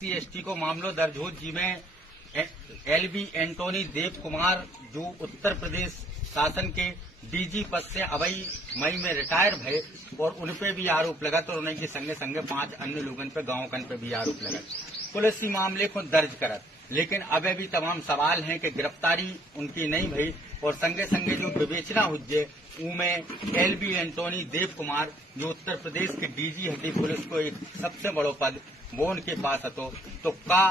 ST को मामलों दर्ज हो जिसमें LV एंटोनी देव कुमार जो उत्तर प्रदेश शासन के DG पद से अवई मई में रिटायर भये और उनपे भी आरोप लगत और उनके संगे संगे 5 अन्य लोगों पे गांव कन पे भी आरोप लगत। पुलिस इस मामले को दर्ज करत, लेकिन अब भी तमाम सवाल हैं कि गिरफ्तारी उनकी नहीं भई और संगे संगे जो विवेचना हुई उनमें LV एंटोनी देव कुमार जो उत्तर प्रदेश के DG हटी पुलिस को एक सबसे बड़ो पद वो उनके पास हतो तो का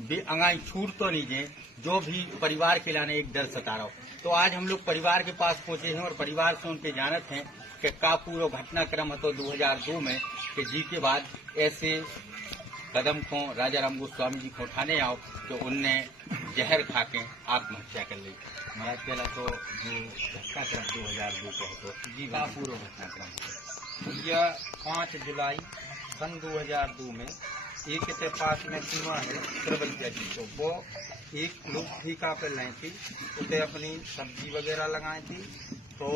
भी अंगाई छूट तो नहीं दे जो भी परिवार के लाने एक डर सता रहा हो। तो आज हम लोग परिवार के पास पहुंचे हैं और परिवार से उनके जानत हैं कि का पूरा घटनाक्रम हतो 2002 में कि जी के बाद ऐसे कदम को राजा राम गोस्वामी जी को उठाने आओ तो उनने जहर खा के आत्महत्या कर ली। महाराज पहला तो जो घटनाक्रम 2002 को हो जी का पूरा घटनाक्रम यह 5 जुलाई सन 2002 में एक के पास में सीमा है तिरवलिया जी को वो एक लोग ठेका पे लाई थी उसे अपनी सब्जी वगैरह लगाई थी तो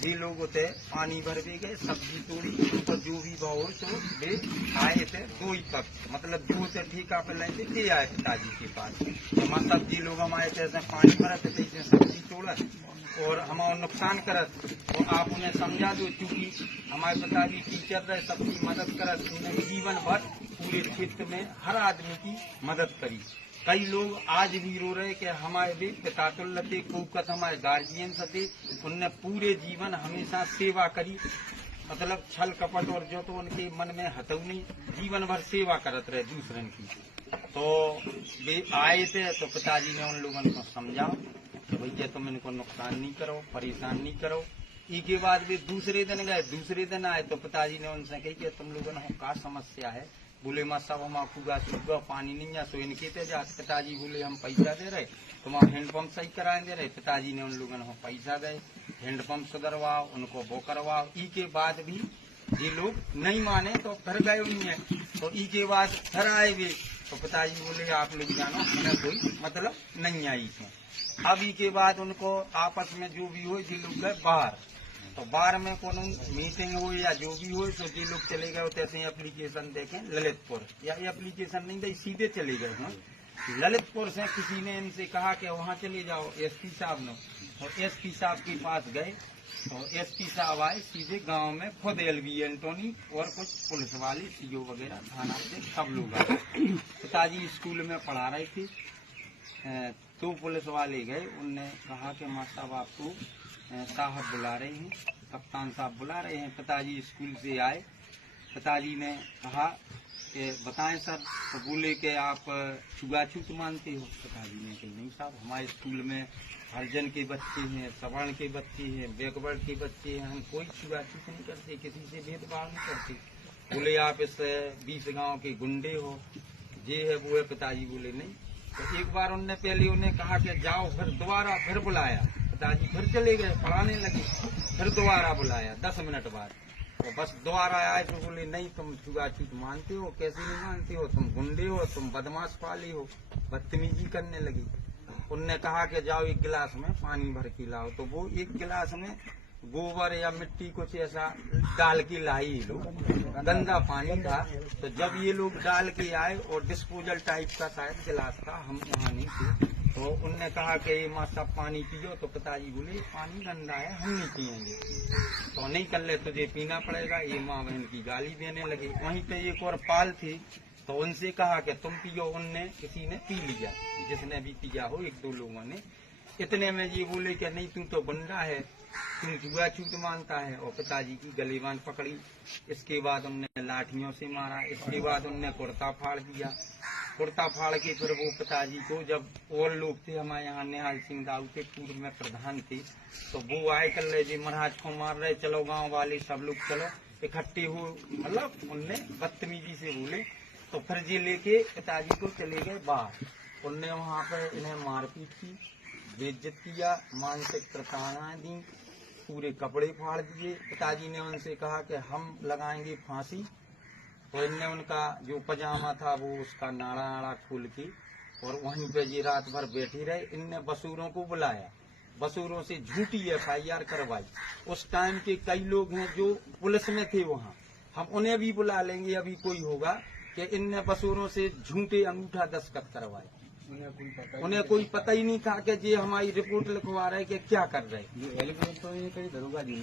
जी लोग उसे पानी भर भी गए सब्जी तोड़ी तो जो भी भाव तो वे आए थे 2 ही तक मतलब 2 से ठेका पे लाई थी ये आए पिताजी के पास तो मां सब्जी लोग हम आए थे पानी भरत थे इसमें सब्जी तोड़त और हमारा नुकसान करत तो आप उन्हें समझा दो क्योंकि हमारे पिताजी टीचर रहे सबकी मदद करत उन्हें जीवन भर पूरे क्षेत्र में हर आदमी की मदद करी। कई लोग आज भी रो रहे कि हमारे भी पिता तो लते कोकत हमारे गार्जियन थे उनने पूरे जीवन हमेशा सेवा करी मतलब छल कपट और जो तो उनके मन में हथौनी जीवन भर सेवा करत रहे दूसरन की। तो वे आए थे तो पिताजी ने उन लोगों को समझाओ कि भैया तुम इनको नुकसान नहीं करो परेशान नहीं करो। इसके बाद वे दूसरे दिन गए दूसरे दिन आए तो पिताजी ने उनसे कही कि तुम लोगों ने क्या समस्या है बोले माँ सब हम फूगा सूगा पानी नहीं है सो इनके ते जा पिताजी बोले हम पैसा दे रहे तुम आप हैंडपंप सही कराए दे रहे पिताजी ने उन लोगों ने पैसा दे हैंडपंप सुधरवाओ उनको वो करवाओ। ई के बाद भी ये लोग नहीं माने तो फिर गए उन्हें तो ई के बाद फिर आए भी तो पिताजी बोले आप लोग जानो हमें कोई मतलब नहीं आई है। अब ई के बाद उनको आपस में जो भी हो ये लोग गए बाहर तो बाहर में कौन मीटिंग हो या जो भी हो तो ये लोग चले गए तैसे एप्लीकेशन देखें ललितपुर या ये एप्लीकेशन नहीं दे सीधे चले गए हैं ललितपुर से किसी ने इनसे कहा कि वहाँ चले जाओ SP साहब ने तो SP साहब के पास गए तो SP साहब आए सीधे गांव में खुद LV एंटोनी और कुछ पुलिस वाले CO वगैरह थाना से सब लोग आए। पिताजी स्कूल में पढ़ा रहे थे तो पुलिस वाले गए उनने कहा कि माँ साहब आपको साहब बुला रहे हैं कप्तान साहब बुला रहे हैं। पिताजी स्कूल से आए पिताजी ने कहा कि बताएं सर तो बोले कि आप छुआछूत मानते हो। पिताजी ने कहा नहीं साहब हमारे स्कूल में हरिजन के बच्चे हैं सवर्ण के बच्चे हैं बैकवर्ड के बच्चे हैं हम कोई छुआछूत नहीं करते किसी से भेदभाव नहीं करते। बोले आप इस 20 गाँव के गुंडे हो ये है वो है। पिताजी बोले नहीं। तो एक बार उनने पहले उन्हें कहा कि जाओ फिर दोबारा फिर बुलाया पिताजी फिर चले गए पढ़ाने लगे फिर दोबारा बुलाया 10 मिनट बाद तो बस दोबारा आए तो बोले नहीं तुम छुआछूत मानते हो कैसे नहीं मानते हो तुम गुंडे हो तुम बदमाश पाले हो बदतमीजी करने लगी। उनने कहा कि जाओ एक गिलास में पानी भर के लाओ तो वो एक गिलास में गोबर या मिट्टी कुछ ऐसा डाल के लाई लोग गंदा पानी था। तो जब ये लोग डाल के आए और डिस्पोजल टाइप का शायद गिलास था हम वहाँ नहीं थे तो उनने कहा कि माँ सब पानी पियो तो पिताजी बोले पानी गंदा है हम नहीं पियेंगे तो नहीं कर ले तुझे पीना पड़ेगा। ये माँ बहन की गाली देने लगी। वहीं पे एक और पाल थी तो उनसे कहा कि तुम पियो उनने किसी ने पी लिया जिसने भी पिया हो 1-2 लोगों ने। इतने में ये बोले कि नहीं तू तो बंदा है तुम छुआछूत मानता है और पिताजी की गलेबान पकड़ी। इसके बाद उनने लाठियों से मारा। इसके बाद उनने कुर्ता फाड़ दिया। कुर्ता फाड़ के फिर वो पिताजी को जब और लोग थे हमारे यहाँ निहाल सिंह दाऊ के पूर्व में प्रधान थे तो वो आए कर रहे जी महाराज को मार रहे चलो गांव वाले सब लोग चलो इकट्ठे हो मतलब उनने बदतमीजी से बोले तो फिर जी लेके पिताजी को चले गए बाहर। उनने वहाँ पर इन्हें मारपीट की बेइज्जत किया मानसिक प्रताड़नाएं दी पूरे कपड़े फाड़ दिए। पिताजी ने उनसे कहा कि हम लगाएंगे फांसी तो इनने उनका जो पजामा था वो उसका नाड़ा नाड़ा खोल के और वहीं पे ये रात भर बैठे रहे। इनने बसूरों को बुलाया बसूरों से झूठी FIR करवाई। उस टाइम के कई लोग हैं जो पुलिस में थे वहाँ हम उन्हें भी बुला लेंगे अभी कोई होगा कि इनने बसूरों से झूठे अंगूठा दस्तखत करवाए। उन्हें कोई पता ही नहीं था कि ये हमारी रिपोर्ट लिखवा रहे कि क्या कर रहे।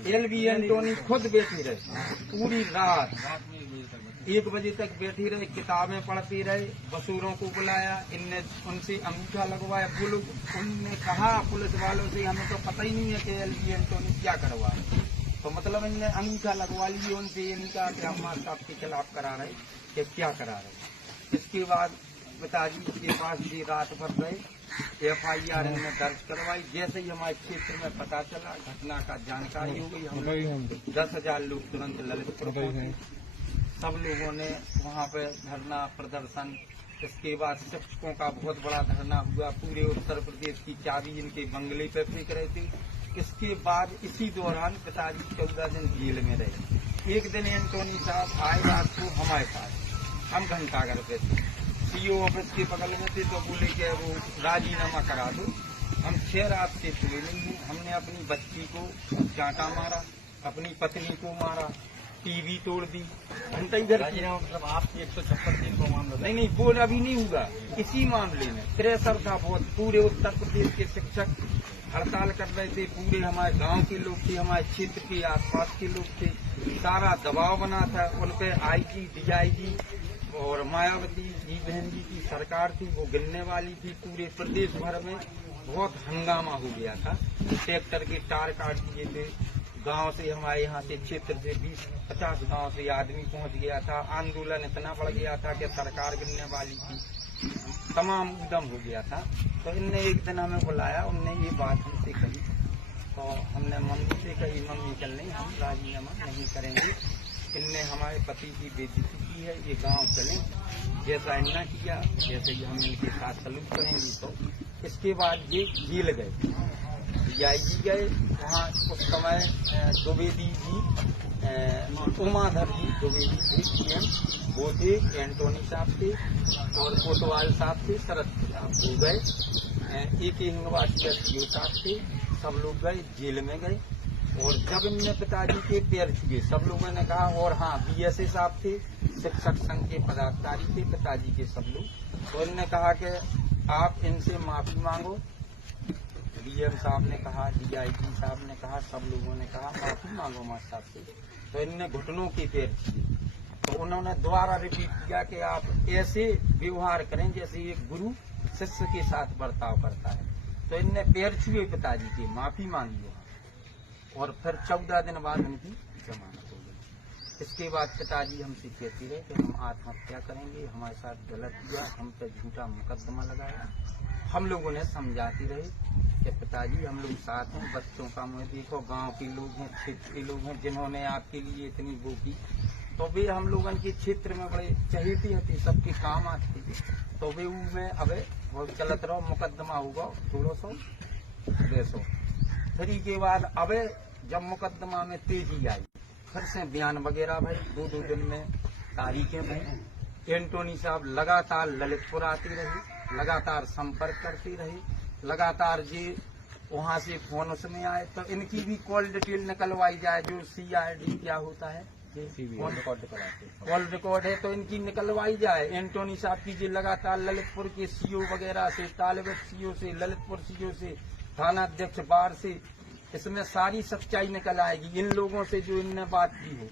एलबी एंटोनी खुद बैठी रहे पूरी रात 1 बजे तक बैठी रहे, किताबें पढ़ती रहे, बसूरों को बुलाया, इनने उनसे अंगूठा लगवाया। वो लोग उनने कहा पुलिस वालों से हमें तो पता ही नहीं है कि एलबी एंटोनी क्या करवाए। तो मतलब इनने अंगूठा लगवा लिए उनसे, ये नहीं कहा कि हम साहब के खिलाफ करा रहे कि क्या करा रहे। इसके बाद पिताजी के पास जी रात भर रहे, FIR इनने दर्ज करवाई। जैसे ही हमारे क्षेत्र में पता चला, घटना का जानकारी हो गई, हम 10,000 लोग तुरंत ललितपुर पहुंचे। सब लोगों ने वहाँ पे धरना प्रदर्शन, इसके बाद शिक्षकों का बहुत बड़ा धरना हुआ। पूरे उत्तर प्रदेश की चाबी इनके बंगले पे फेंक रहे थे। इसके बाद इसी दौरान पिताजी 14 दिन जेल में रहे। एक दिन एंटोनी साहब आए रात को हमारे पास, हम घंटाघर पे थे, CO ऑफिस के बगल में थे, तो बोले कि वो राजीनामा करा दो। हम 6 रात से सोए नहीं हैं। हमने अपनी बच्ची को चांटा मारा, अपनी पत्नी को मारा, TV तोड़ दी। घंटा इधर मतलब आपकी 156 दिन को मामला नहीं, वो अभी नहीं हुआ। इसी मामले में 63 था। बहुत पूरे उत्तर प्रदेश के शिक्षक हड़ताल कर रहे थे, पूरे हमारे गांव के लोग थे, हमारे क्षेत्र के आसपास के लोग थे। सारा दबाव बना था उन पे। IG DIG और मायावती जी बहन जी की सरकार थी, वो गिरने वाली थी। पूरे प्रदेश भर में बहुत हंगामा हो गया था। ट्रैक्टर के टार काट दिए थे। गांव से हमारे यहाँ से क्षेत्र से 20-50 गांव से आदमी पहुंच गया था। आंदोलन इतना बढ़ गया था कि सरकार गिरने वाली थी, तमाम उद्यम हो गया था। तो इनने एक दिन हमें बुलाया, उनने ये बात हमसे कही, तो हमने मम्मी से कही, मम्मी चल नहीं, हम राजीनामा नहीं करेंगे। इनने हमारे पति की बेइज्जती की है, ये गांव चलें। जैसा इन्ना किया जैसे ही हम इनके साथ सलूक करेंगे। तो इसके बाद ये जेल गए, DIG गए। वहाँ उस समय द्विवेदी जी, उमाधर जी द्विवेदी थे PM, वो थे, एंटोनी साहब थे और कोतवाल साहब थे, शरद साहब वो गए, AK हिंगवासी CO साहब थे। सब लोग गए, जेल में गए। और जब इनने पिताजी के पैर छुए, सब लोगों ने कहा, और हाँ BSA साहब थे, शिक्षक संघ के पदाधिकारी थे पिताजी के सब लोग। तो इनने कहा कि आप इनसे माफी मांगो। DM साहब ने कहा, DIG साहब ने कहा, सब लोगों ने कहा माफी मांगो मास्टर साहब से। तो इनने घुटनों के पैर छुए। तो उन्होंने दोबारा रिपीट किया कि आप ऐसे व्यवहार करें जैसे एक गुरु शिष्य के साथ बर्ताव करता है। तो इनने पैर छुए पिताजी की, माफी मांगी और फिर 14 दिन बाद उनकी जमानत हो गई। इसके बाद पिताजी हमसे कहते रहे कि हम आत्महत्या करेंगे, हमारे साथ गलत किया, हम पे झूठा मुकदमा लगाया। हम लोगों ने समझाते रहे कि पिताजी हम लोग साथ हैं, बच्चों का मुँह देखो, गांव के लोग हैं, क्षेत्र के लोग हैं, जिन्होंने आपके लिए इतनी वो की, तो वे हम लोगों के क्षेत्र में बड़े चहेती होती, सबके काम आती थी। तो वे में अब बहुत चलत रहो, मुकदमा होगा 200-250। फिर के बाद अब जब मुकदमा में तेजी आई, फिर से बयान वगैरह भाई 2-2 दिन में तारीखें भाई। एंटोनी साहब लगातार ललितपुर आती रही, लगातार संपर्क करती रही, लगातार जी वहाँ से फोन उसमें आए। तो इनकी भी कॉल डिटेल निकलवाई जाए, जो CID क्या होता है, कॉल रिकॉर्ड है, तो इनकी निकलवाई जाए। एंटोनी साहब की जी लगातार ललितपुर के CO वगैरह से, तालिबत CO से, ललितपुर CO से, थाना अध्यक्ष बार से, इसमें सारी सच्चाई निकल आएगी। इन लोगों से जो इनने बात की हो,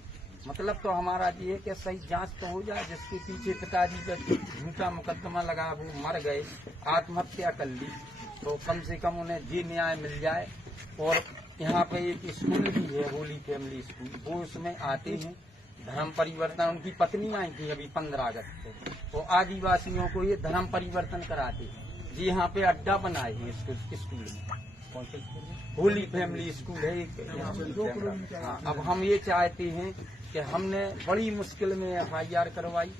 मतलब तो हमारा ये है कि सही जांच तो हो जाए। जिसके पीछे पिताजी पे झूठा मुकदमा लगा, वो मर गए, आत्महत्या कर ली, तो कम से कम उन्हें जी न्याय मिल जाए। और यहाँ पे एक स्कूल भी है, होली फैमिली स्कूल, वो उसमें आते हैं धर्म परिवर्तन। उनकी पत्नी आई थी अभी 15 अगस्त को, तो आदिवासियों को ये धर्म परिवर्तन कराते हैं जी। यहाँ पे अड्डा बनाए हैं स्कूल में, होली फैमिली स्कूल है एक। अब हम ये चाहते हैं कि हमने बड़ी मुश्किल में FIR करवाई,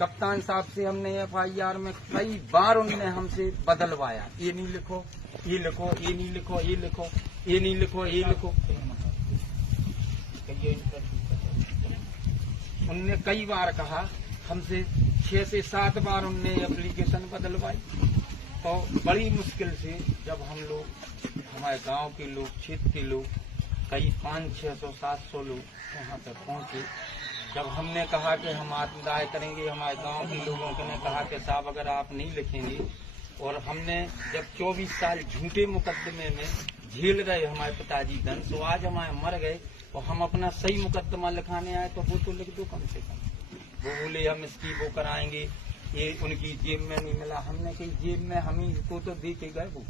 कप्तान साहब से हमने FIR में कई बार उन्होंने हमसे बदलवाया, ये नहीं लिखो, ये लिखो, ये नहीं लिखो, ये लिखो, ये नहीं लिखो, ये लिखो। उनने कई बार कहा हमसे, 6 से 7 बार उनने एप्लीकेशन बदलवाई। तो बड़ी मुश्किल से जब हम लोग, हमारे गांव के लोग, क्षेत्र के लोग, कई 500-600-700 लोग वहाँ तक पहुँचे, जब हमने कहा कि हम आत्मदाह करेंगे, हमारे गांव के लोगों ने कहा कि साहब अगर आप नहीं लिखेंगे, और हमने जब 24 साल झूठे मुकदमे में झेल रहे हमारे पिताजी दंड, तो आज हमारे मर गए और हम अपना सही मुकदमा लिखाने आए तो वो तो लिख दो कम से कम। वो बोले हम इसकी वो कराएंगे, ये उनकी जेब में नहीं मिला। हमने कही जेब में हम ही को तो दे के गए, वो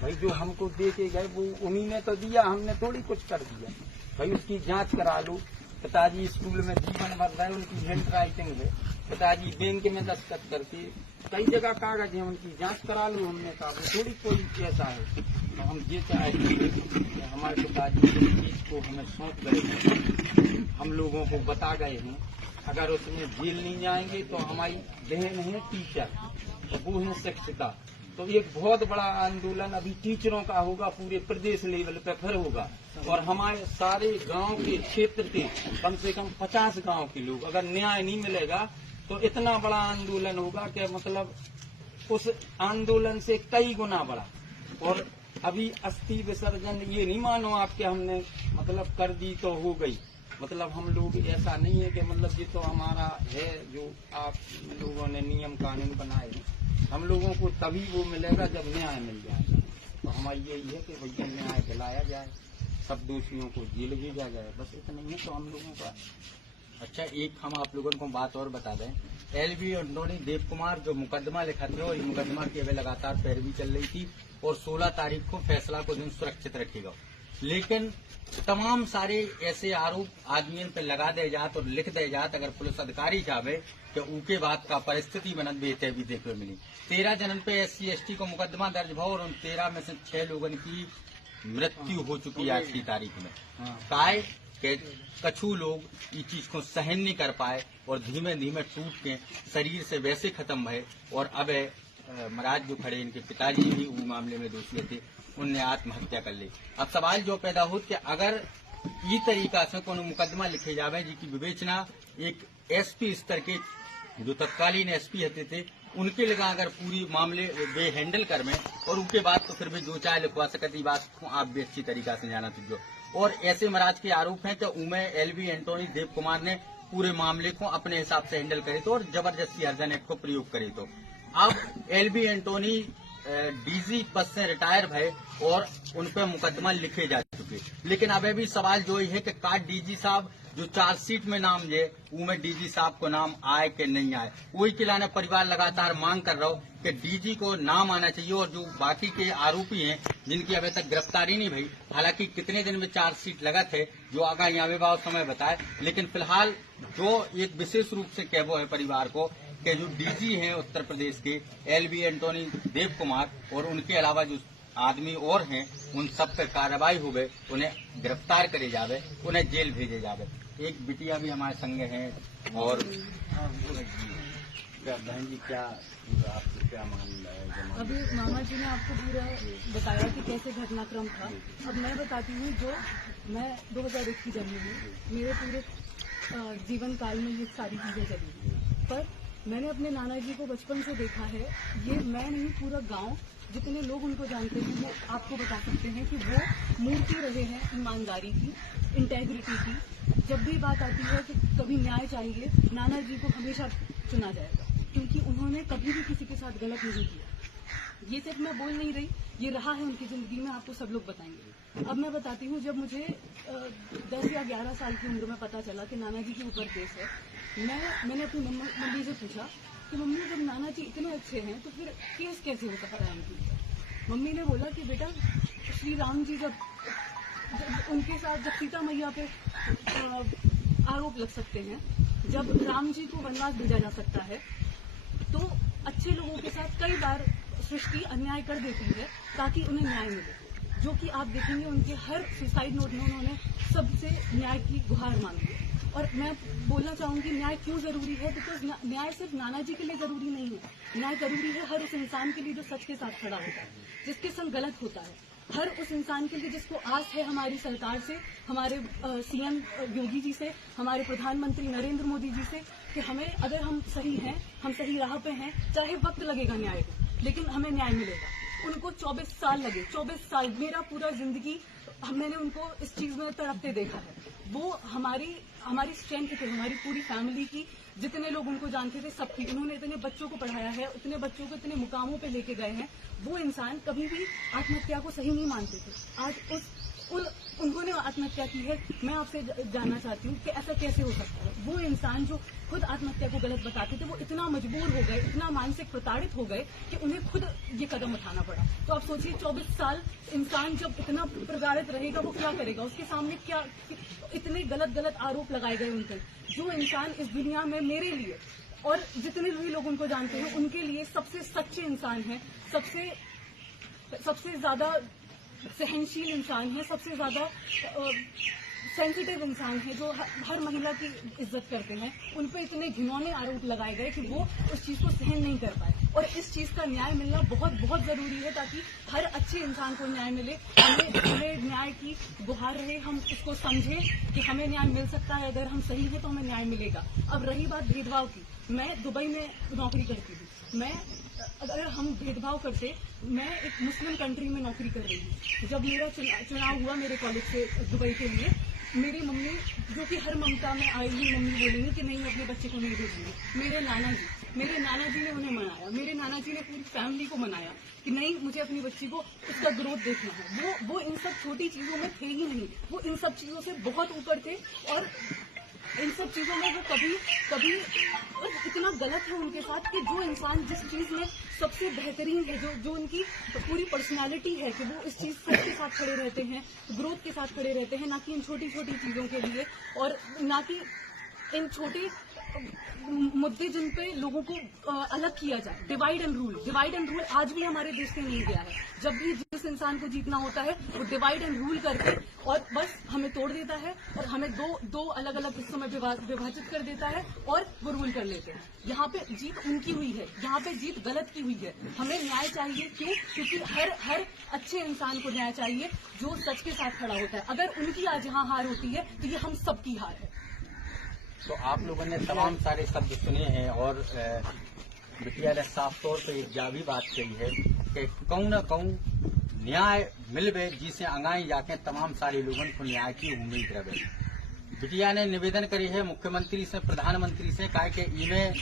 भाई जो हमको दे के गए वो उन्हीं ने तो दिया, हमने थोड़ी कुछ कर दिया। भाई उसकी जांच करा लो। पिताजी स्कूल में जीवन भर रहे, उनकी हैंड राइटिंग है, पिताजी बैंक में दस्तखत करके कई जगह कागज है, उनकी जांच करा लो। हमने कहा वो थोड़ी कोई ऐसा है। तो हम ये चाहेंगे कि हमारे पिताजी इस चीज को हमें सौंप गए हैं, हम लोगों को बता गए हैं, अगर उसमें जेल नहीं जाएंगे तो हमारी बहन है टीचर, तो वो है शिक्षिका, तो एक बहुत बड़ा आंदोलन अभी टीचरों का होगा, पूरे प्रदेश लेवल पे फिर होगा। और हमारे सारे गांव के क्षेत्र के कम से कम 50 गांव के लोग, अगर न्याय नहीं मिलेगा तो इतना बड़ा आंदोलन होगा कि मतलब उस आंदोलन से कई गुना बड़ा। और अभी अस्थि विसर्जन ये नहीं मानो आपके हमने मतलब कर दी तो हो गई, मतलब हम लोग ऐसा नहीं है कि मतलब ये तो हमारा है जो आप लोगों ने नियम कानून बनाए हैं, हम लोगों को तभी वो मिलेगा जब न्याय मिल जाएगा। तो हमारी यही है कि भैया न्याय दिलाया जाए, सब दोषियों को जेल भेजा जाए, बस इतना ही है तो हम लोगों का। अच्छा, एक हम आप लोगों को बात और बता दें, एलबी एंटोनी देव कुमार जो मुकदमा लिखा था और ये मुकदमा की अभी लगातार पैरवी चल रही थी और 16 तारीख को फैसला को दिन सुरक्षित रखेगा, लेकिन तमाम सारे ऐसे आरोप आदमियों पे लगा दे जात और लिख दे जात, अगर पुलिस अधिकारी जावे कि उनके बाद का परिस्थिति बनत बेहतर भी देखने मिली। 13 जनन पे SC ST को मुकदमा दर्ज भाव और उन 13 में से 6 लोगों की मृत्यु हो चुकी है आज की तारीख में। काय के कछु लोग इस चीज को सहन नहीं कर पाए और धीमे धीमे टूट के शरीर से वैसे खत्म भये, और अब महाराज जो खड़े इनके पिताजी भी उस मामले में दोषी थे, उनने आत्महत्या कर ली। अब सवाल जो पैदा हो कि अगर ये तरीका से कोनो मुकदमा लिखे जावे जिसकी विवेचना एक SP स्तर के जो तत्कालीन SP होते थे उनके लगा अगर पूरी मामले वे हैंडल कर में, और उनके बाद तो फिर भी जो चाहे लिखवा सकती बात को आप भी अच्छी तरीका से जाना तुझो। और ऐसे महाराज के आरोप हैं कि उमें LB एंटोनी देव कुमार ने पूरे मामले को अपने हिसाब से हैंडल करे तो और जबरदस्ती हर्जन एक्ट को प्रयोग करे तो। अब LB एंटोनी DG पद से रिटायर भये और उन पर मुकदमा लिखे जा चुके, लेकिन अब भी सवाल जो है कि का DG साहब जो चार्जशीट में नाम जे उनमें DG साहब को नाम आए कि नहीं आए। वही के लाने परिवार लगातार मांग कर रहा हो कि DG को नाम आना चाहिए, और जो बाकी के आरोपी हैं जिनकी अभी तक गिरफ्तारी नहीं भई, हालांकि कितने दिन में चार्जशीट लगा थे जो आगा यहाँ भाव समय बताए, लेकिन फिलहाल जो एक विशेष रूप से कहवो है परिवार को कि जो DG हैं उत्तर प्रदेश के LB एंटोनी देव कुमार और उनके अलावा जो आदमी और हैं उन सब पर कार्रवाई हो गए, उन्हें गिरफ्तार करे जावे, उन्हें जेल भेजे जावे। एक बिटिया भी हमारे संग है, और क्या बहन जी क्या आपको क्या मामला है? अभी मामा जी ने आपको पूरा बताया कि कैसे घटनाक्रम था। अब मैं बताती हूँ, जो मैं 2001 की जन्मी हूँ, मेरे पूरे जीवन काल में ये सारी चीजें चली, पर मैंने अपने नाना जी को बचपन से देखा है। ये मैं नहीं, पूरा गांव जितने लोग उनको जानते हैं वो आपको बता सकते हैं कि वो मूर्ति रहे हैं ईमानदारी की, इंटेग्रिटी की। जब भी बात आती है कि कभी न्याय चाहिए, नाना जी को हमेशा चुना जाएगा, क्योंकि उन्होंने कभी भी किसी के साथ गलत नहीं किया। ये सिर्फ मैं बोल नहीं रही, ये रहा है उनकी जिंदगी में, आपको सब लोग बताएंगे। अब मैं बताती हूँ, जब मुझे 10 या 11 साल की उम्र में पता चला कि नाना जी के ऊपर केस है, मैंने अपनी मम्मी से पूछा कि मम्मी जब नाना जी इतने अच्छे हैं तो फिर केस कैसे हो सकता है उनके ऊपर? मम्मी ने बोला कि बेटा, श्री राम जी जब उनके साथ जब सीता मैया पे आरोप लग सकते हैं, जब राम जी को वनवास भेजा जा सकता है, तो अच्छे लोगों के साथ कई बार सृष्टि अन्याय कर देती है ताकि उन्हें न्याय मिले। जो कि आप देखेंगे उनके हर सुसाइड नोट में उन्होंने सबसे न्याय की गुहार मांगी है। और मैं बोलना चाहूंगी न्याय क्यों जरूरी है, बिकॉज न्याय सिर्फ नाना जी के लिए जरूरी नहीं है, न्याय जरूरी है हर उस इंसान के लिए जो सच के साथ खड़ा होता है, जिसके संग गलत होता है, हर उस इंसान के लिए जिसको आस है हमारी सरकार से, हमारे CM योगी जी से, हमारे प्रधानमंत्री नरेंद्र मोदी जी से, कि हमें अगर हम सही हैं, हम सही राह पे हैं, चाहे वक्त लगेगा न्याय को, लेकिन हमें न्याय मिलेगा। उनको 24 साल लगे, 24 साल, मेरा पूरा जिंदगी मैंने उनको इस चीज में तड़पते देखा है। वो हमारी हमारी स्ट्रेंथ थे, हमारी पूरी फैमिली की, जितने लोग उनको जानते थे सबकी। उन्होंने इतने बच्चों को पढ़ाया है, इतने बच्चों को इतने मुकामों पे लेके गए हैं। वो इंसान कभी भी आत्महत्या को सही नहीं मानते थे। आज उन्होंने आत्महत्या की है। मैं आपसे जानना चाहती हूँ कि ऐसा कैसे हो सकता है। वो इंसान जो खुद आत्महत्या को गलत बताते थे, वो इतना मजबूर हो गए, इतना मानसिक प्रताड़ित हो गए कि उन्हें खुद ये कदम उठाना पड़ा। तो आप सोचिए 24 साल इंसान जब इतना प्रताड़ित रहेगा, वो क्या करेगा? उसके सामने क्या इतने गलत आरोप लगाए गए उन पर। जो इंसान इस दुनिया में मेरे लिए और जितने भी लोग उनको जानते हैं उनके लिए सबसे सच्चे इंसान है, सबसे ज्यादा सहनशील इंसान है, सबसे ज्यादा सेंसिटिव इंसान है, जो हर महिला की इज्जत करते हैं, उन पे इतने घिनौने आरोप लगाए गए कि वो उस चीज को सहन नहीं कर पाए। और इस चीज का न्याय मिलना बहुत बहुत जरूरी है, ताकि हर अच्छे इंसान को न्याय मिले। हमें न्याय की गुहार रहे, हम इसको समझें कि हमें न्याय मिल सकता है। अगर हम सही है तो हमें न्याय मिलेगा। अब रही बात भेदभाव की, मैं दुबई में नौकरी करती थी। अगर हम भेदभाव करते, मैं एक मुस्लिम कंट्री में नौकरी कर रही हूँ। जब मेरा चुनाव हुआ मेरे कॉलेज से दुबई के लिए, मेरी मम्मी, जो कि हर ममता में आई हुई मम्मी बोलेंगी कि नहीं अपने बच्चे को नहीं भेजेंगे, मेरे नाना जी ने उन्हें मनाया। मेरे नाना जी ने पूरी फैमिली को मनाया कि नहीं, मुझे अपनी बच्ची को उसका ग्रोथ देखना है। वो इन सब छोटी चीजों में थे ही नहीं, वो इन सब चीजों से बहुत ऊपर थे। और इन सब चीजों में वो कभी इतना गलत है उनके साथ कि जो इंसान जिस चीज में सबसे बेहतरीन है, जो उनकी पूरी पर्सनालिटी है, कि वो इस चीज के साथ खड़े रहते हैं, ग्रोथ के साथ खड़े रहते हैं, ना कि इन छोटी छोटी चीजों के लिए, और ना कि इन छोटे मुद्दे जिन पे लोगों को अलग किया जाए। डिवाइड एंड रूल आज भी हमारे देश में नहीं गया है। जब भी जिस इंसान को जीतना होता है, वो डिवाइड एंड रूल करके और बस हमें तोड़ देता है और हमें दो अलग अलग हिस्सों में विभाजित कर देता है और वो रूल कर लेते हैं। यहाँ पे जीत उनकी हुई है, यहाँ पे जीत गलत की हुई है। हमें न्याय चाहिए। क्यों? क्योंकि हर अच्छे इंसान को न्याय चाहिए जो सच के साथ खड़ा होता है। अगर उनकी आज यहाँ हार होती है तो ये हम सबकी हार है। तो आप लोगों ने तमाम सारे शब्द सुने हैं और बिटिया ने साफ तौर पे एक जावी बात कही है कि कहूँ न कहूँ न्याय मिलवे, जिसे अंगाई जाके तमाम सारे लोगों को न्याय की उम्मीद रहे। बिटिया ने निवेदन करी है मुख्यमंत्री से, प्रधानमंत्री से, कहा कि इनमें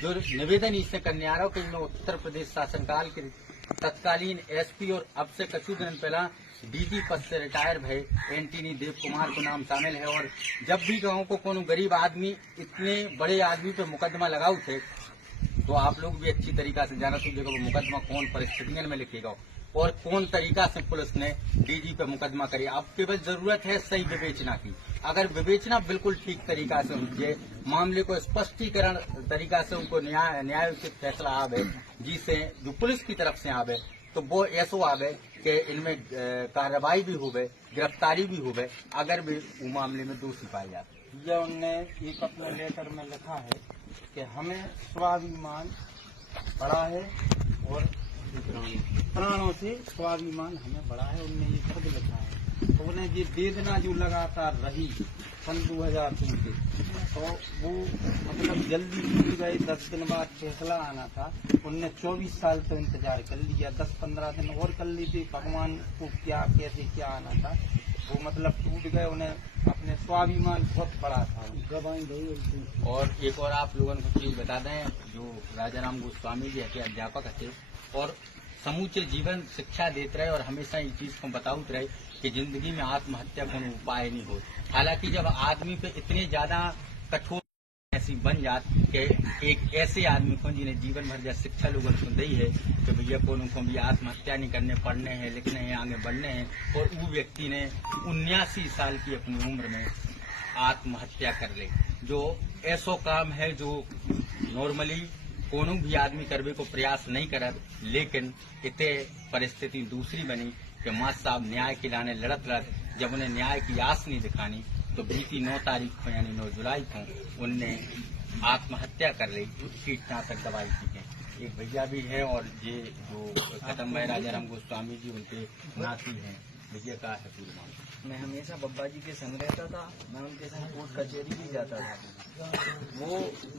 जो निवेदन इससे करने आ रहा हो कि इनमें उत्तर प्रदेश शासनकाल के तत्कालीन एसपी और अब से कुछ दिन पहला डीजी पद से रिटायर भय एंटनी देव कुमार को नाम शामिल है। और जब भी गाँव को कोनो गरीब आदमी इतने बड़े आदमी पे मुकदमा लगाऊ थे, तो आप लोग भी अच्छी तरीका से जाना चाहिए वो मुकदमा कौन परिस्थितियों में लिखेगा और कौन तरीका से पुलिस ने डीजी पे मुकदमा करी। अब केवल जरूरत है सही विवेचना की। अगर विवेचना बिल्कुल ठीक तरीका से हुई, मामले को स्पष्टीकरण तरीका से उनको न्यायोचित फैसला आवे, जिसे जो पुलिस की तरफ से आवे, तो वो ऐसो आवे कि इनमें कार्रवाई भी होवे, गिरफ्तारी भी होवे अगर भी वो मामले में दोषी पाए जाते। यह उनने एक अपने लेटर में लिखा है कि हमें स्वाभिमान बड़ा है और प्राणों से स्वाभिमान हमें बड़ा है। उनने ये खुद लिखा है। तो उन्हें ये वेदना जो लगातार रही सन 2002 से, तो वो मतलब जल्दी टूट गए। 10 दिन बाद फैसला आना था, उनने 24 साल तो इंतजार कर लिया, 10-15 दिन और कर ली थी। भगवान को कैसे क्या आना था, वो मतलब टूट गए। उन्हें अपने स्वाभिमान बहुत बड़ा था। और एक और आप लोगों को चीज बता दें, जो राजाराम गोस्वामी जी के अध्यापक थे और समूचे जीवन शिक्षा देते रहे और हमेशा इस चीज को बताते रहे कि जिंदगी में आत्महत्या का उपाय नहीं हो। हालांकि जब आदमी पे इतने ज्यादा कठोर ऐसी बन जात कि एक ऐसे आदमी को जिन्हें जीवन भर जब शिक्षा लोगों को दी है कि भैया को भी आत्महत्या नहीं करने, पढ़ने हैं, लिखने हैं, आगे बढ़ने हैं, और वो व्यक्ति ने 79 साल की अपनी उम्र में आत्महत्या कर ले, जो ऐसो काम है जो नॉर्मली कोनो भी आदमी करने को प्रयास नहीं करत। लेकिन इतने परिस्थिति दूसरी बनी कि माँ साहब न्याय के लाने लड़त जब उन्हें न्याय की आस नहीं दिखानी, तो बीती 9 तारीख को यानी 9 जुलाई को उनने आत्महत्या कर ली कीटनाशक दवाई पी के। एक भैया भी है और ये जो खत्म भाई राजाराम गोस्वामी जी उनके नाती हैं। भैया का है पूरी मामला। मैं हमेशा बब्बा जी के संग रहता था, मैं उनके संग कोर्ट कचहरी भी जाता था। वो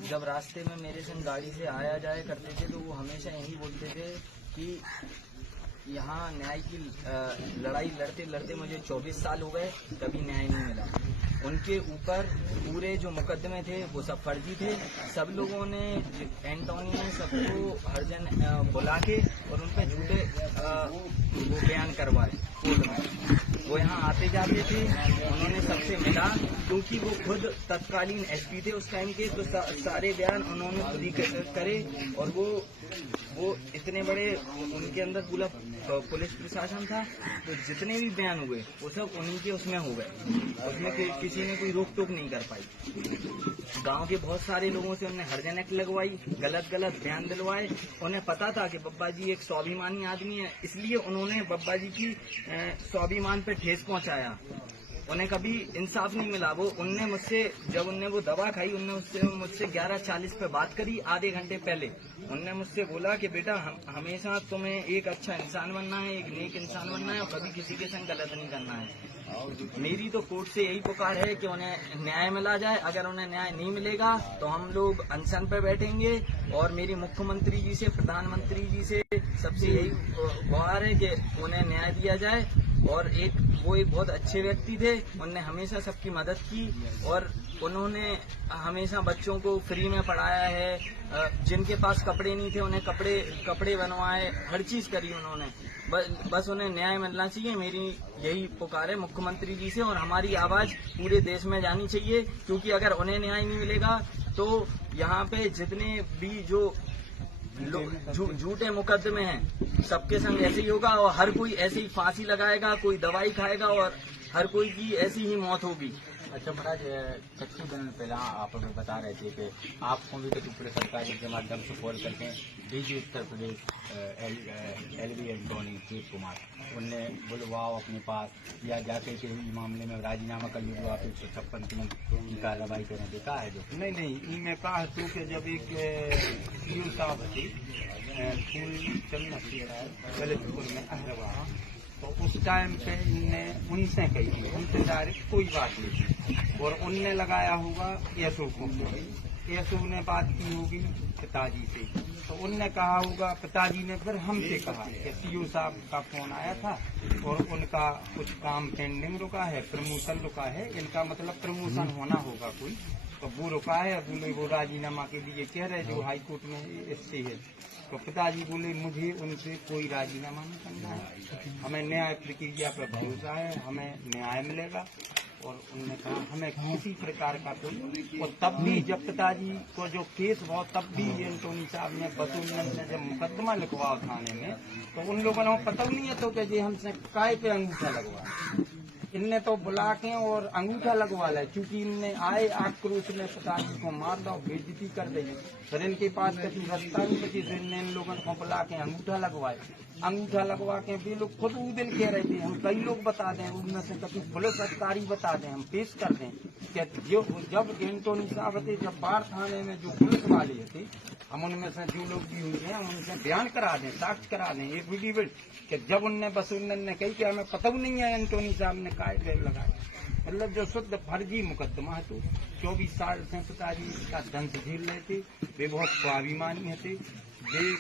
जब रास्ते में मेरे संग गाड़ी से आया जाया करते थे तो वो हमेशा यही बोलते थे कि यहाँ न्याय की लड़ाई लड़ते लड़ते मुझे 24 साल हो गए, कभी न्याय नहीं मिला। उनके ऊपर पूरे जो मुकदमे थे वो सब फर्जी थे। सब लोगों ने, एंटोनी ने सबको हर जन बुला के और उन पर झूठे वो बयान करवाए कोर्ट में। वो यहाँ आते जाते थे, उन्होंने सबसे मिला, क्योंकि वो खुद तत्कालीन एसपी थे उस टाइम के, तो सारे बयान उन्होंने खुद ही करे। और वो इतने बड़े, उनके अंदर पूरा पुलिस प्रशासन था, तो जितने भी बयान हुए वो सब उन्हीं के उसमें हो गए। उसमें किसी ने कोई रोक टोक नहीं कर पाई। गांव के बहुत सारे लोगों से उन्हें हरजन एक्ट लगवाई, गलत बयान दिलवाए। उन्हें पता था कि बब्बा जी एक स्वाभिमानी आदमी है, इसलिए उन्होंने बब्बा जी की स्वाभिमान पे ठेस पहुंचाया। उन्हें कभी इंसाफ नहीं मिला। उनने मुझसे, जब उनने वो दवा खाई, उनने मुझसे 11:40 पे बात करी, आधे घंटे पहले। उनने मुझसे बोला कि बेटा हमेशा तुम्हें एक अच्छा इंसान बनना है, एक नेक इंसान बनना है, और कभी किसी के संग गलत नहीं करना है। मेरी तो कोर्ट से यही पुकार है कि उन्हें न्याय मिला जाए। अगर उन्हें न्याय नहीं मिलेगा तो हम लोग अनशन पे बैठेंगे। और मेरी मुख्यमंत्री जी से, प्रधानमंत्री जी से सबसे यही गुहार है कि उन्हें न्याय दिया जाए। और वो एक बहुत अच्छे व्यक्ति थे, उन्होंने हमेशा सबकी मदद की, और उन्होंने हमेशा बच्चों को फ्री में पढ़ाया है। जिनके पास कपड़े नहीं थे उन्हें कपड़े बनवाए, हर चीज करी उन्होंने। बस उन्हें न्याय मिलना चाहिए। मेरी यही पुकार है मुख्यमंत्री जी से, और हमारी आवाज पूरे देश में जानी चाहिए, क्योंकि अगर उन्हें न्याय नहीं मिलेगा तो यहाँ पे जितने भी जो झूठे मुकदमे हैं सबके संग ऐसे ही होगा, और हर कोई ऐसे ही फांसी लगाएगा, कोई दवाई खाएगा, और हर कोई की ऐसी ही मौत होगी। अच्छा महाराज, कुछ दिन पहले आप हमें बता रहे थे कि आपको भी तो पूरे सरकार के माध्यम से कॉल करके डीजी उत्तर प्रदेश LV एंटोनी देव कुमार उनने बुलवाओ अपने पास, या जाके के इस मामले में राजीनामा कर लीजिए, आप 156 की कार्रवाई करें। देखा है जो नहीं, इनमें कहा तो कि जब एक सीओ साहब थे ललितपुर में अहरवा, तो उस टाइम पे इनने उनसे कही थी, उनसे डायरेक्ट कोई बात नहीं थी, और उनने लगाया होगा एसओ को। एसओ ने बात की होगी पिताजी से, तो उनने कहा होगा, पिताजी ने फिर हमसे कहा कि सीओ साहब का फोन आया था और उनका कुछ काम पेंडिंग रुका है, प्रमोशन रुका है, इनका मतलब प्रमोशन होना होगा कोई, तो वो रुका है। बोले वो राजीनामा के लिए कह रहे जो हाई कोर्ट में इससे है। तो पिताजी बोले मुझे उनसे कोई राजीनामा नहीं करना है, हमें न्याय प्रक्रिया पर भरोसा है, हमें न्याय मिलेगा। और उन्होंने कहा हमें किसी प्रकार का कोई, और तब भी जब पिताजी को जो केस हुआ तब भी एंटोनी साहब ने बतून ने जब मुकदमा लिखवाओ थाने में, तो उन लोगों ने पता नहीं है तो कि हमसे काय पे अंगूठा लगवा, इनने तो बुला के और अंगूठा लगवा लिया, क्योंकि इनने आए आक्रोश में पिताजी को मार दो, बेइज्जती कर दी। फिर इनके पास कभी रास्ता नहीं बची, इन लोगों को बुला के अंगूठा लगवा के वे लोग खुद वो दिन कह रहे थे, हम कई लोग बता दें, उनमें से कभी पुलिस अधिकारी बता दें, हम पेश कर दें कि जब एंटोनी साहब थे, जब बाढ़ थाने में जो पुलिस वाले थे, हम उनमें से जो लोग भी हुए हैं हम उनसे बयान करा दें, साक्ष्य करा दें, एक वीडियो कि जब उनने बस उन्होंने कही कि हमें पता नहीं है एंटोनी साहब ने काय लगाया, मतलब जो शुद्ध फर्जी मुकदमा है। तो 24 साल से पिताजी का दंश झेल रहे थे, वे बहुत स्वाभिमानी थे, वे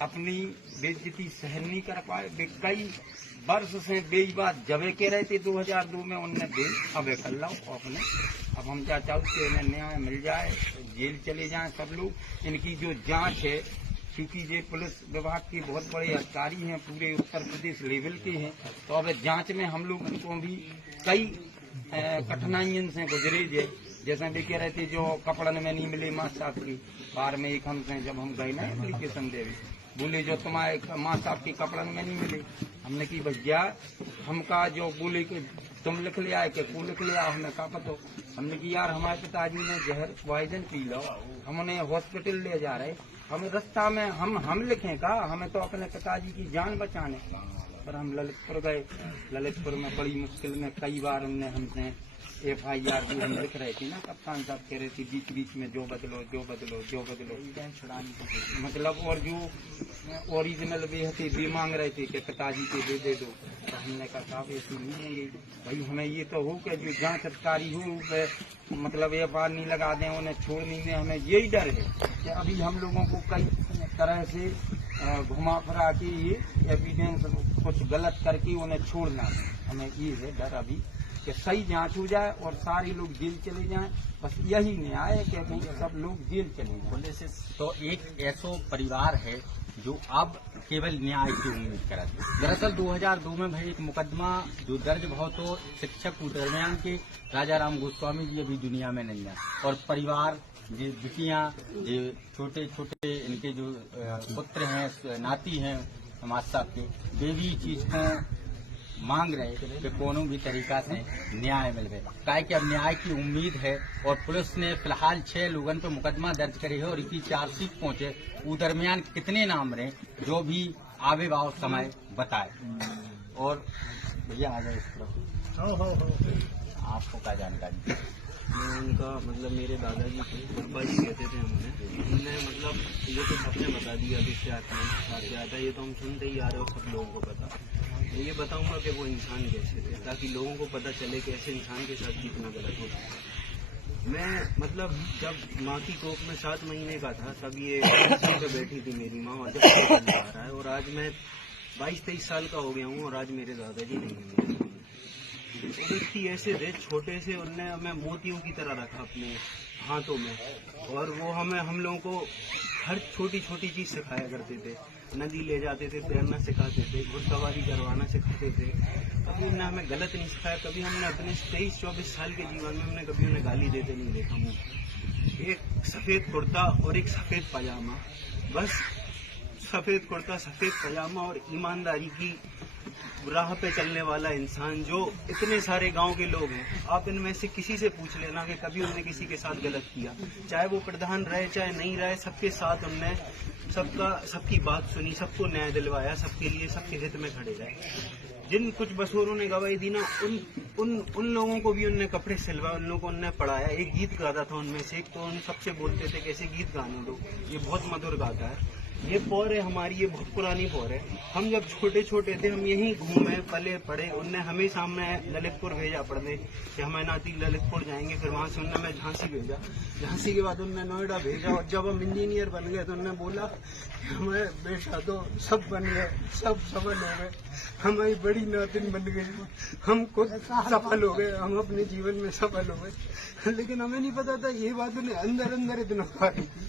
अपनी बेइज्जती सहन नहीं कर पाए, वे कई वर्ष से बेईबात जबे के रहे थे। 2002 में उनने बेल अब कर लो अपने, अब हम चाहते कि इन्हें न्याय मिल जाए, जेल चले जाएं सब लोग। इनकी जो जांच है, क्योंकि ये पुलिस विभाग के बहुत बड़े अधिकारी हैं, पूरे उत्तर प्रदेश लेवल के हैं, तो अब जांच में हम लोग उनको भी कई कठिनाइयों से गुजरे। जैसे भी कह रहे थे जो कपड़न में नहीं मिले माँ साहब की बार में, एक हमसे जब हम गए ना एप्लीकेशन देवे, बोले जो तुम्हारे माँ साहब की कपड़न में नहीं मिले, हमने की भैया हमका जो बोले कि तुम लिख ले आए कि को लिख ले आओ, हमने कहा पतो, हमने की यार हमारे पिताजी ने जहर पॉइजन पी लो, हम उन्हें हॉस्पिटल ले जा रहे, हमें रास्ता में हम लिखें का, हमें तो अपने पिताजी की जान बचाने। पर हम ललितपुर गए, ललितपुर में बड़ी मुश्किल में कई बार उनने हमसे FIR जो हम लिख रहे थे ना, कप्तान साहब कह रहे थे बीच बीच में जो बदलो छुड़ाने की, मतलब और जो ओरिजिनल वे थे वे मांग रहे थे कि पिताजी के दे दो, तो हमने कहा साहब ऐसी नहीं देंगे भाई, हमें ये तो हो कि जो जांच अधिकारी हो मतलब FIR नहीं लगा दें, उन्हें छोड़ नहीं दें, हमें यही डर है कि अभी हम लोगों को कई तरह से घुमा फिरा के ये एविडेंस कुछ गलत करके उन्हें छोड़ना है। हमें ये है डर अभी कि सही जांच हो जाए और सारे लोग जेल चले जाएं, बस यही न्याय है कि भाई सब लोग जेल चले जाएं। पुलिस तो एक ऐसो परिवार है जो अब केवल न्याय की उम्मीद करे। दरअसल 2002 में भाई एक मुकदमा जो दर्ज भो तो शिक्षक उदरम्यान के राजा राम गोस्वामी जी अभी दुनिया में नहीं है, और परिवार ये बिटियां ये छोटे छोटे इनके जो पुत्र हैं नाती हैं हमारे साहब के, वे भी चीज को मांग रहे कि कोनो भी तरीका से न्याय मिल गए। काहे कि अब न्याय की उम्मीद है, और पुलिस ने फिलहाल 6 लोगों पे मुकदमा दर्ज करे है और इसी चार्जशीट पहुंचे। उ दरमियान कितने नाम रहे जो भी आवे वाव समय बताए। और भैया आ जाए इस तरफ, आपको क्या जानकारी? मैं उनका मतलब मेरे दादाजी थे, पापा जी कहते थे हमें, उनने मतलब ये तो सबने बता दिया कि क्या आता है, ये तो हम सुनते ही आ रहे हो, सब लोगों को पता। मैं ये बताऊंगा कि वो इंसान कैसे थे, ताकि लोगों को पता चले कि ऐसे इंसान के साथ कितना गलत होता है। मैं मतलब जब माँ की कोख में 7 महीने का था तब ये पे बैठी थी मेरी माँ, और जब आ रहा है, और आज मैं 22-23 साल का हो गया हूँ और आज मेरे दादाजी नहीं हैं। वो व्यक्ति ऐसे थे छोटे से, उनने हमें मोतियों की तरह रखा अपने हाथों में, और वो हम लोगों को हर छोटी छोटी चीज सिखाया करते थे। नदी ले जाते थे, तैरना सिखाते थे, घुड़सवारी करवाना सिखाते थे। कभी उन्होंने हमें गलत नहीं सिखाया। कभी हमने अपने 23-24 साल के जीवन में हमने कभी उन्हें गाली देते नहीं देखा मुझे। एक सफेद कुर्ता और एक सफेद पजामा, बस सफेद कुर्ता सफेद पजामा और ईमानदारी की राह पे चलने वाला इंसान। जो इतने सारे गांव के लोग हैं, आप इनमें से किसी से पूछ लेना कि कभी उनने किसी के साथ गलत किया, चाहे वो प्रधान रहे चाहे नहीं रहे, सबके साथ उनने सबकी बात सुनी, सबको न्याय दिलवाया, सबके लिए सबके हित में खड़े रहे। जिन कुछ बसोरों ने गवाही दी ना, उन लोगों को भी उनने कपड़े सिलवाए, उन लोगों को उनने पढ़ाया। एक गीत गाता था उनमें से एक, तो उन सबसे बोलते थे कैसे गीत गाने दो, ये बहुत मधुर गाता है। ये पौर है हमारी, ये बहुत पुरानी पौर है। हम जब छोटे छोटे थे हम यहीं घूमे पले पड़े। उनने हमें सामने ललितपुर भेजा पढ़ने कि हमें नाती ललितपुर जाएंगे, फिर वहाँ से उनने हमें झांसी भेजा, झांसी के बाद उनने नोएडा भेजा, और जब हम इंजीनियर बन गए तो उनने बोला हमें बेटा तो सब बन गए, सब सफल हो गए, हमारी बड़ी नातिन बन गई, हम खुद सफल हो गए, हम अपने जीवन में सफल हो गए। लेकिन हमें नहीं पता था ये बात उन्हें अंदर अंदर इतना खाती थी।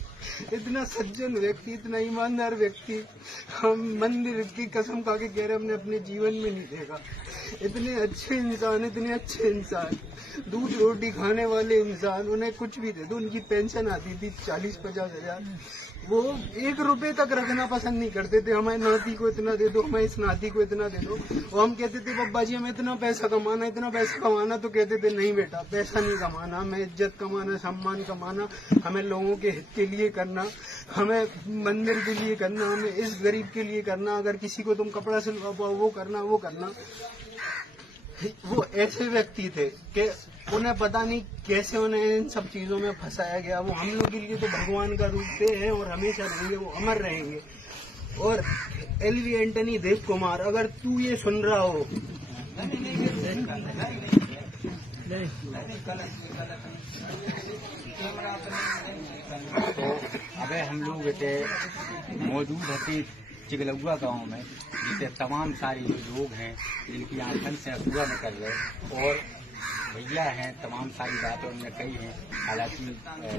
इतना सज्जन व्यक्ति, इतना ईमानदार व्यक्ति हम मंदिर की कसम खा के कह रहे हमने अपने जीवन में नहीं देखा। इतने अच्छे इंसान, इतने अच्छे इंसान, दूध रोटी खाने वाले इंसान, उन्हें कुछ भी दे दो, उनकी पेंशन आती थी 40-50 हजार, वो 1 रुपए तक रखना पसंद नहीं करते थे। हमारे नाती को इतना दे दो, हमारे इस नाती को इतना दे दो। और हम कहते थे बब्बा जी हमें इतना पैसा कमाना, इतना पैसा कमाना, तो कहते थे नहीं बेटा पैसा नहीं कमाना, हमें इज्जत कमाना, सम्मान कमाना, हमें लोगों के हित के लिए करना, हमें मंदिर के लिए करना, हमें इस गरीब के लिए करना, अगर किसी को तुम कपड़ा सिलवा पाओ वो करना, वो करना। वो ऐसे व्यक्ति थे कि उन्हें पता नहीं कैसे उन्हें इन सब चीजों में फंसाया गया। वो हम लोग के लिए तो भगवान का रूप थे हैं और हमेशा रहेंगे, वो अमर रहेंगे। और LV एंटनी देव कुमार, अगर तू ये सुन रहा हो, तो अबे हम लोग मौजूद होते चिगलुआ गांव में, जिसे तमाम सारे लोग हैं जिनकी आंखन से असूरा निकल रहे, और भैया हैं तमाम सारी बातें उन्होंने कही हैं, हालांकि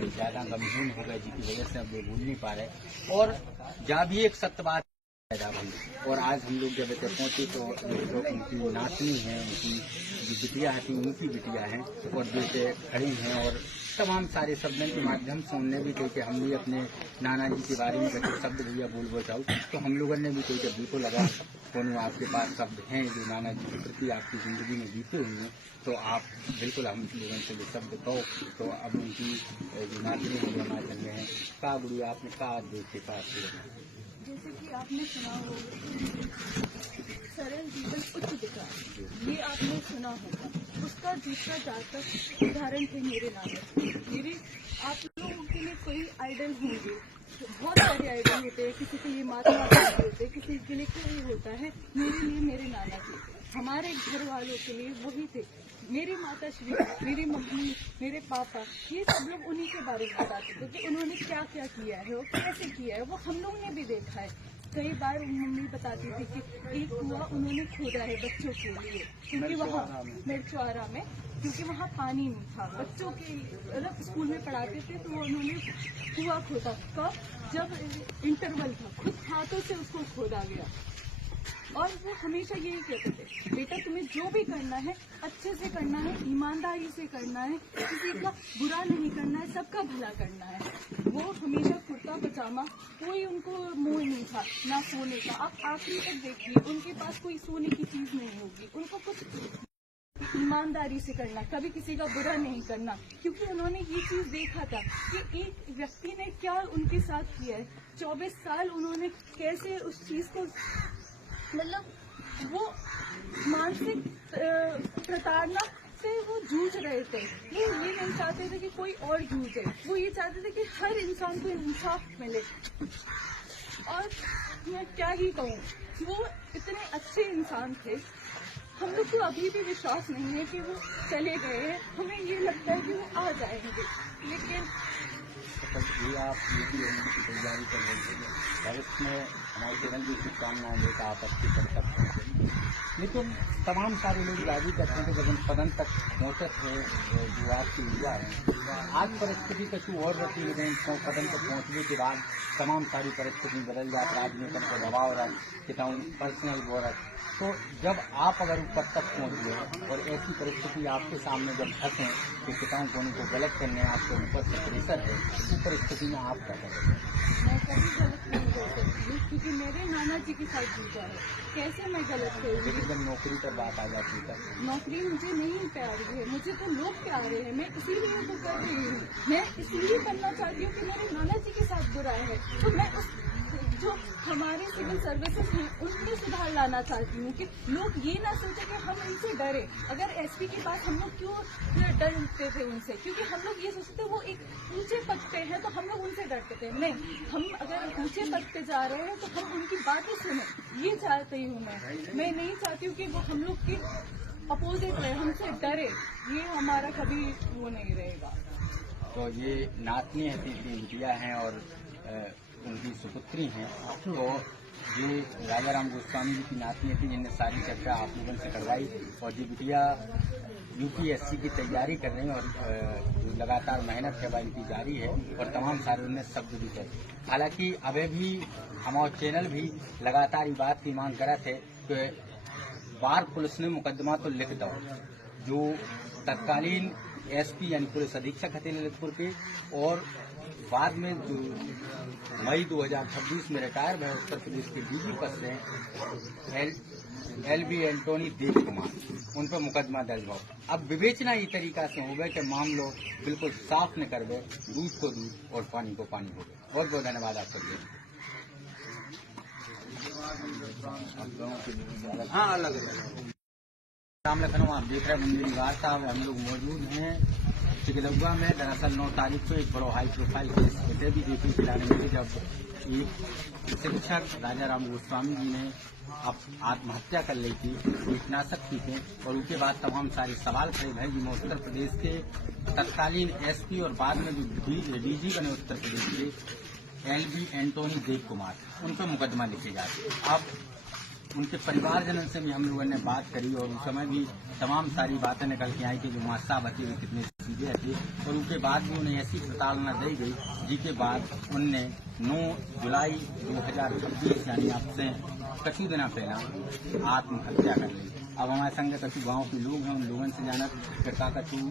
ज़्यादा गमगीन हो गए जिसकी वजह से अब वो बोल नहीं पा रहे। और जहाँ भी एक सत्य बात है, और आज हम लोग जब इतने पहुंचे तो उनकी नातनी है, उनकी जो बिटिया है उनकी बिटिया हैं, और बेटे खड़ी हैं, और तमाम सारे शब्दों के माध्यम से उनने भी कही कि हम भी अपने नाना जी के बारे में कुछ शब्द भैया बोल बचाओ, तो हम लोगों ने भी कही कि बिल्कुल लगा कौन आपके पास शब्द हैं जो नाना जी के प्रति आपकी जिंदगी में बीते हुए हैं, तो आप बिल्कुल हम लोगों से जो शब्द कहो। तो अब उनकी जो नातनी हमारे चल रहे हैं, का गुड़िया आपने कहा देख के कहा, जैसे कि आपने सुना हो सरल जीवन उच्च विकास, ये आपने सुना होगा। उसका दूसरा जातक उदाहरण थे मेरे नाना। मेरे आप लोगों के लिए कोई आइडल होंगे, बहुत सारे आइडल होते हैं, किसी के लिए महात्मा गांधी होते हैं, किसी के लिए कोई होता है। मेरे लिए मेरे नाना जी, हमारे घर वालों के लिए वही थे। मेरी माता श्री, मेरी मम्मी, मेरे पापा, ये सब लोग उन्हीं के बारे में बताते थे कि उन्होंने क्या क्या किया है और कैसे किया है, वो हम लोगों ने भी देखा है। कई बार मम्मी बताती थी कि एक कुआं उन्होंने खोदा है बच्चों के लिए, क्योंकि वहाँ मिर्चवाड़ा में, क्योंकि वहाँ पानी नहीं था। बच्चों के मतलब स्कूल में पढ़ाते थे तो उन्होंने कुआं खोदा। कब? जब इंटरवल था, खुद हाथों से उसको खोदा गया। और वो हमेशा यही कहते थे, बेटा तुम्हें जो भी करना है अच्छे से करना है, ईमानदारी से करना है, किसी का बुरा नहीं करना है, सबका भला करना है। वो हमेशा कुर्ता पजामा, कोई उनको मोह नहीं था, ना सोने का। आप आखिरी तक देखिए, उनके पास कोई सोने की चीज नहीं होगी। उनको कुछ ईमानदारी से करना, कभी किसी का बुरा नहीं करना, क्योंकि उन्होंने ये चीज देखा था कि एक व्यक्ति ने क्या उनके साथ किया है। 24 साल उन्होंने कैसे उस चीज को, मतलब वो मानसिक प्रताड़ना से वो जूझ रहे थे। वो ये नहीं चाहते थे कि कोई और जूझे, वो ये चाहते थे कि हर इंसान को इंसाफ मिले। और मैं क्या ही कहूँ, वो इतने अच्छे इंसान थे। हम लोग को अभी भी विश्वास नहीं है कि वो चले गए हैं। हमें ये लगता है कि वो आ जाएंगे, लेकिन ये आप यूपीएससी की तैयारी कर रहे थे, भविष्य में हमारे चैनल की शुभकामनाएं लेकर आप अच्छी कर सकते हैं। लेकिन तमाम सारे लोग दावी करते हैं कि जब हम सदन तक पहुंचे थे, जो आपकी युवा है, आज परिस्थिति कछु और रहती है। सदन तक पहुंचने के बाद तमाम सारी परिस्थिति बदल जाती, राजनीति का दबाव रहा, किताऊँ पर्सनल गौरव। तो जब आप अगर ऊपर तक पहुंच गए और ऐसी परिस्थिति आपके सामने जब फंसे कि किताओं को उनको गलत करने आपके ऊपर से प्रेशर है, उस परिस्थिति में आप क्या करेंगे? मैं कभी गलत नहीं कर सकती, क्योंकि मेरे नाना जी के साथ जीता है। कैसे मैं गलत करूँगी? लेकिन जब नौकरी पर बात आ जाती है, नौकरी मुझे नहीं प्यारी है, मुझे तो लोग प्यारे हैं। मैं इसीलिए तो कर रही हूँ। मैं इसलिए करना चाहती हूँ कि मेरे नाना जी के साथ बुरा है, तो मैं उस जो हमारे सिविल सर्विसेज हैं उनमें सुधार लाना चाहती हूँ कि लोग ये ना सोचे कि हम उनसे डरे। अगर एसपी के पास हम लोग क्यों डरते थे उनसे, क्योंकि हम लोग ये सोचते थे वो एक ऊंचे पद पे है तो हम लोग उनसे डरते थे। नहीं, हम अगर ऊंचे पद पे जा रहे हैं तो हम उनकी बातें सुने, ये चाहती हूँ मैं नहीं चाहती हूँ कि वो हम लोग की अपोजिट रहे, हमसे डरे। ये हमारा कभी वो नहीं रहेगा। तो ये नातनी है, तीन बिटिया हैं और उनकी सुपुत्री हैं। तो ये राजा राम गोस्वामी जी की नातनी थी, जिनने सारी चर्चा आप लोगों से करवाई। और ये बिटिया यूपीएससी की तैयारी कर रही हैं और लगातार मेहनत है वह इनकी जारी है और तमाम सारे उनने शब्द भी कहे। हालांकि अभी भी हमारा चैनल भी लगातार ये बात की मांग करा थे कि बार पुलिस ने मुकदमा तो लिख दो। जो तत्कालीन एसपी यानी पुलिस अधीक्षक थे ललितपुर के, और बाद में मई 2026 में रिटायर हुए उत्तर प्रदेश के डीजी पद से LV एंटोनी देव कुमार, उन पर मुकदमा दर्ज हो। अब विवेचना ये तरीका से हो गए कि मामलो बिल्कुल साफ न कर गए, दूध को दूध और पानी को पानी हो गए। बहुत बहुत धन्यवाद आपका। हाँ, अलग अलग। राम लखनऊ, आप देख रहे हैं मंदिर वार्ता। हम लोग मौजूद हैं चिकलौआ में। दरअसल 9 तारीख को एक बड़ा हाई प्रोफाइल केस होते भी देखने के लाने में, जब एक शिक्षक राजा राम गोस्वामी जी ने आत्महत्या कर ली थी, कीटनाशक पीते, और उसके बाद तमाम सारे सवाल खड़े भरे जिनमें उत्तर प्रदेश के तत्कालीन एसपी और बाद में जो डीजी बने उत्तर प्रदेश के LV एंटोनी देव कुमार, उन पर मुकदमा लिखे जाते। अब उनके परिवारजनों से भी हम लोगों ने बात करी और उस समय भी तमाम सारी बातें निकल के आई कि जो मास्ता बचे हुए कितने सीधे थे, और उनके बाद भी उन्हें ऐसी प्रताड़ना दी गई जिसके बाद उनने 9 जुलाई 2026 यानी आपसे कछु दिन पहला आत्महत्या कर ली। अब हमारे संग कछु गाँव के लोग हैं, उन लोगों से जाना फिर कछु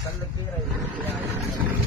कल लग रहा है।